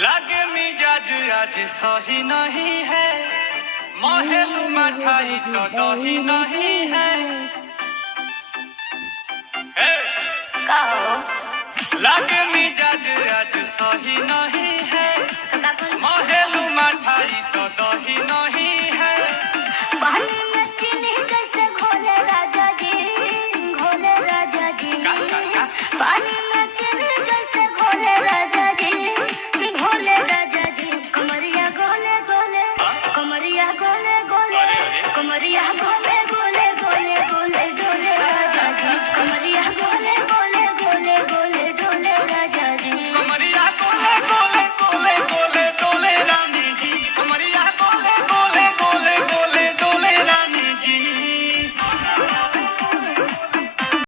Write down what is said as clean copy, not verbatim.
लागे मिजाज आज सही नहीं है, महलू मठाई तो दही नहीं है। कहो लागे मिजाज आज सही नहीं है, तो का बोल महलू मठाई तो